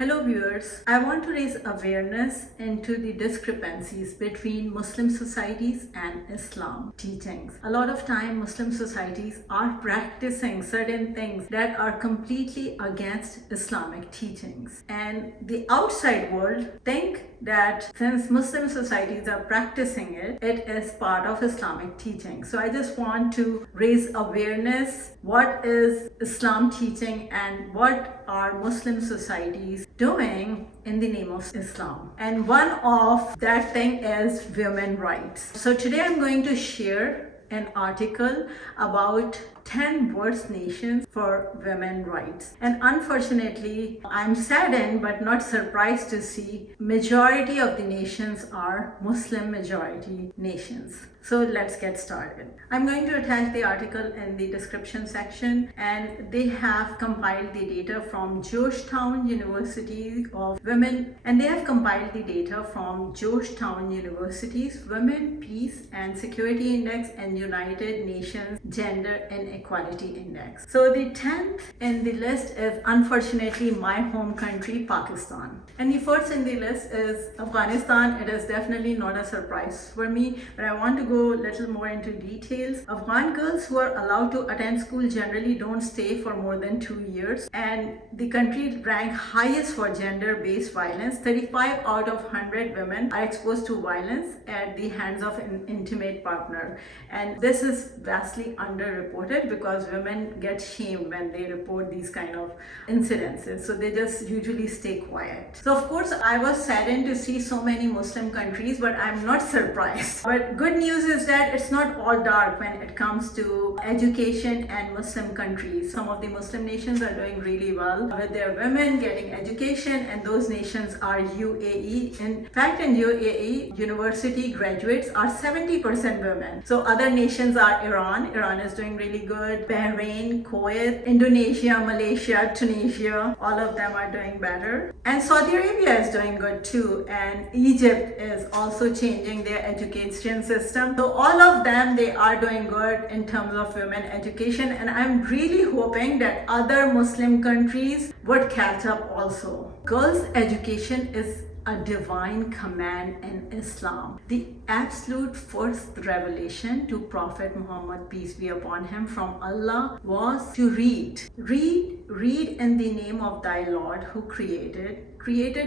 Hello viewers, I want to raise awareness into the discrepancies between Muslim societies and Islam teachings. A lot of time Muslim societies are practicing certain things that are completely against Islamic teachings, and the outside world think that since Muslim societies are practicing it, it is part of Islamic teaching. So I just want to raise awareness, what is Islam teaching and what are Muslim societies doing in the name of Islam. And one of that thing is women's rights. So today I'm going to share an article about 10 worst nations for women's rights. And unfortunately, I'm saddened but not surprised to see majority of the nations are Muslim majority nations. So let's get started. I'm going to attach the article in the description section, and they have compiled the data from Georgetown University of Women, and they have compiled the data from Georgetown University's Women, Peace and Security Index and United Nations Gender Inequality Index. So the 10th in the list is unfortunately my home country, Pakistan. And the first in the list is Afghanistan. It is definitely not a surprise for me, but I want to go a little more into details. Afghan girls who are allowed to attend school generally don't stay for more than 2 years, and the country ranks highest for gender-based violence. 35 out of 100 women are exposed to violence at the hands of an intimate partner, and this is vastly underreported because women get shamed when they report these kind of incidences, so they just usually stay quiet. So of course I was saddened to see so many Muslim countries, but I'm not surprised. But good news is that it's not all dark when it comes to education and Muslim countries. Some of the Muslim nations are doing really well with their women getting education, and those nations are UAE. In fact, in UAE, university graduates are 70% women. So other nations are Iran. Iran is doing really good. Bahrain, Kuwait, Indonesia, Malaysia, Tunisia, all of them are doing better. And Saudi Arabia is doing good too. And Egypt is also changing their education system. So all of them, they are doing good in terms of women education, and I'm really hoping that other Muslim countries would catch up also. Girls' education is a divine command in Islam. The absolute first revelation to Prophet Muhammad, peace be upon him, from Allah was to read. Read in the name of thy Lord who created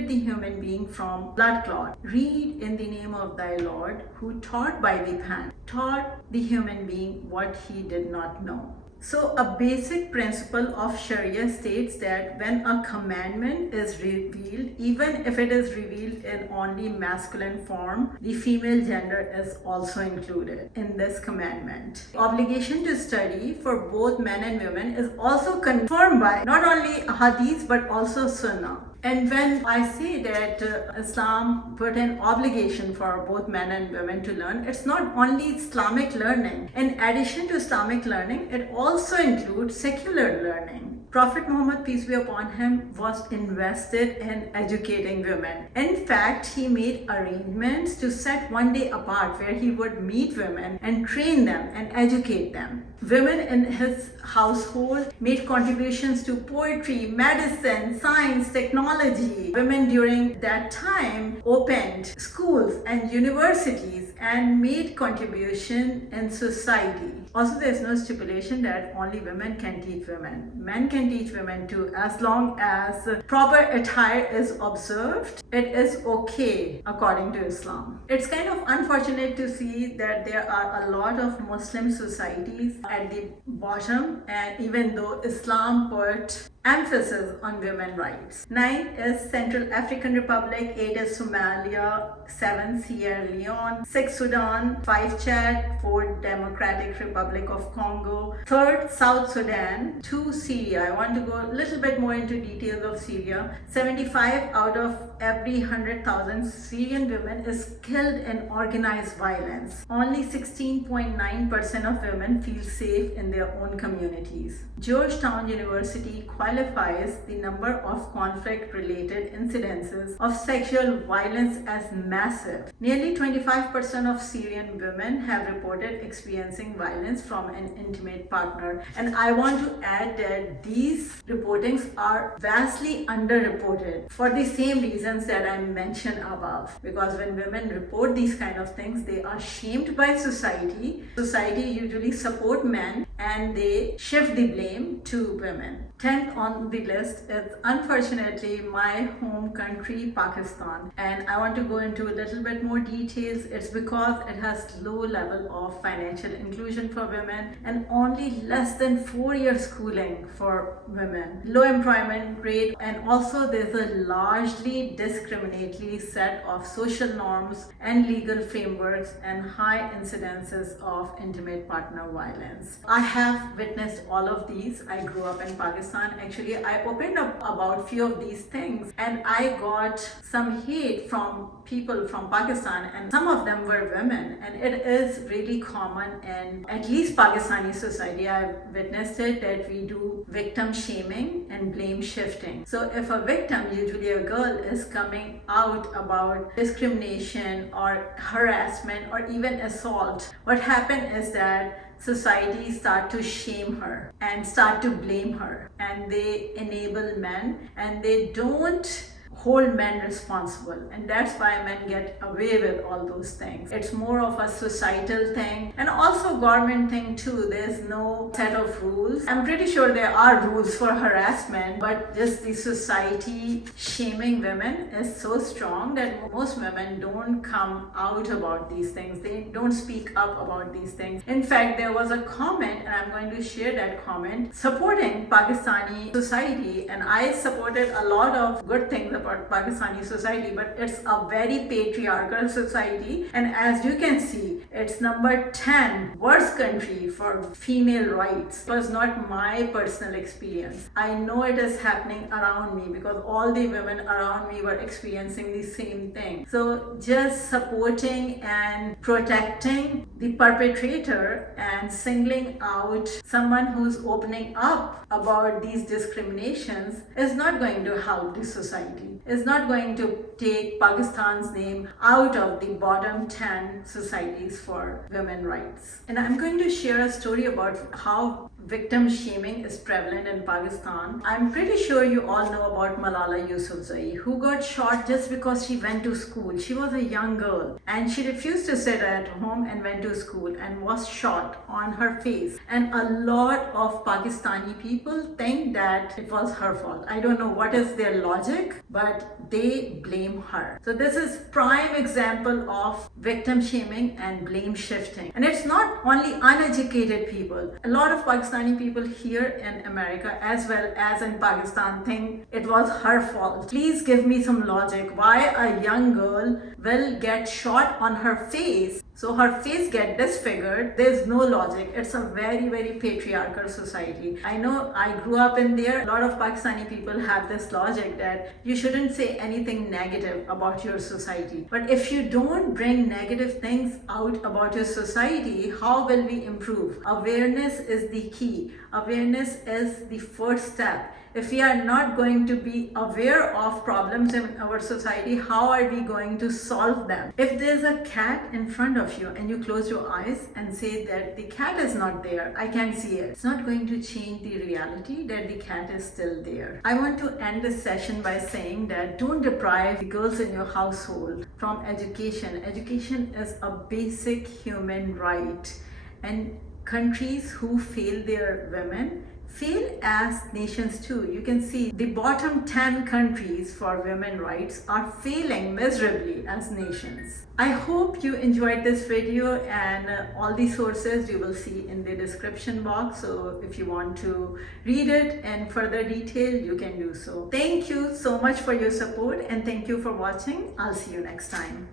the human being from blood clot. Read in the name of thy Lord who taught by the pen, taught the human being what he did not know. So a basic principle of Sharia states that when a commandment is revealed, even if it is revealed in only masculine form, the female gender is also included in this commandment. Obligation to study for both men and women is also confirmed by not only hadith but also sunnah. And when I say that Islam put an obligation for both men and women to learn, it's not only Islamic learning. In addition to Islamic learning, it also includes secular learning. Prophet Muhammad, peace be upon him, was invested in educating women. In fact, he made arrangements to set one day apart where he would meet women and train them and educate them. Women in his household made contributions to poetry, medicine, science, technology. Women during that time opened schools and universities and made contribution in society. Also, there is no stipulation that only women can teach women. Men can teach women too, as long as proper attire is observed. It is okay according to Islam. It's kind of unfortunate to see that there are a lot of Muslim societies at the bottom, and even though Islam put emphasis on women's rights. 9 is Central African Republic, 8 is Somalia, 7 Sierra Leone, 6 Sudan, 5 Chad, 4 Democratic Republic of Congo, 3rd South Sudan, 2 Syria. I want to go a little bit more into details of Syria. 75 out of every 100,000 Syrian women is killed in organized violence. Only 16.9% of women feel safe in their own communities. Georgetown University qualifies the number of conflict-related incidences of sexual violence as massive. Nearly 25% of Syrian women have reported experiencing violence from an intimate partner. And I want to add that these reportings are vastly underreported for the same reasons that I mentioned above. Because when women report these kind of things, they are shamed by society. Society usually support men and they shift the blame to women. 10th on the list is unfortunately my home country, Pakistan. And I want to go into a little bit more details. It's because it has low level of financial inclusion for women and only less than 4-year schooling for women. Low employment rate, and also there's a largely discriminatory set of social norms and legal frameworks and high incidences of intimate partner violence. I have witnessed all of these. I grew up in Pakistan. Actually, I opened up about few of these things and I got some hate from people from Pakistan, and some of them were women, and it is really common in at least Pakistani society. I've witnessed it that we do victim shaming and blame shifting. So if a victim, usually a girl, is coming out about discrimination or harassment or even assault, what happens is that society start to shame her and start to blame her, and they enable men and they don't hold men responsible, and that's why men get away with all those things. It's more of a societal thing and also government thing too. There's no set of rules. I'm pretty sure there are rules for harassment, but just the society shaming women is so strong that most women don't come out about these things. They don't speak up about these things. In fact, there was a comment, and I'm going to share that comment, supporting Pakistani society, and I supported a lot of good things about Pakistani society, but it's a very patriarchal society, and as you can see, it's number 10 worst country for female rights. It was not my personal experience. I know it is happening around me because all the women around me were experiencing the same thing. So just supporting and protecting the perpetrator and singling out someone who's opening up about these discriminations is not going to help the society. Is not going to take Pakistan's name out of the bottom 10 societies for women's rights. And I'm going to share a story about how victim shaming is prevalent in Pakistan. I'm pretty sure you all know about Malala Yousafzai, who got shot just because she went to school. She was a young girl and she refused to sit at home and went to school and was shot on her face. And a lot of Pakistani people think that it was her fault. I don't know what is their logic, but they blame her. So this is prime example of victim shaming and blame shifting. And it's not only uneducated people. A lot of Pakistani people here in America as well as in Pakistan think it was her fault. Please give me some logic. Why a young girl will get shot on her face, so her face get disfigured? There's no logic. It's a very, very patriarchal society. I know I grew up in there. A lot of Pakistani people have this logic that you shouldn't say anything negative about your society. But if you don't bring negative things out about your society, how will we improve? Awareness is the key. Awareness is the first step. If we are not going to be aware of problems in our society, how are we going to solve them? If there's a cat in front of you and you close your eyes and say that the cat is not there, I can't see it, it's not going to change the reality that the cat is still there. I want to end this session by saying that don't deprive the girls in your household from education. Education is a basic human right, and countries who fail their women fail as nations too. You can see the bottom 10 countries for women's rights are failing miserably as nations. I hope you enjoyed this video, and all the sources you will see in the description box. So if you want to read it in further detail, you can do so. Thank you so much for your support and thank you for watching. I'll see you next time.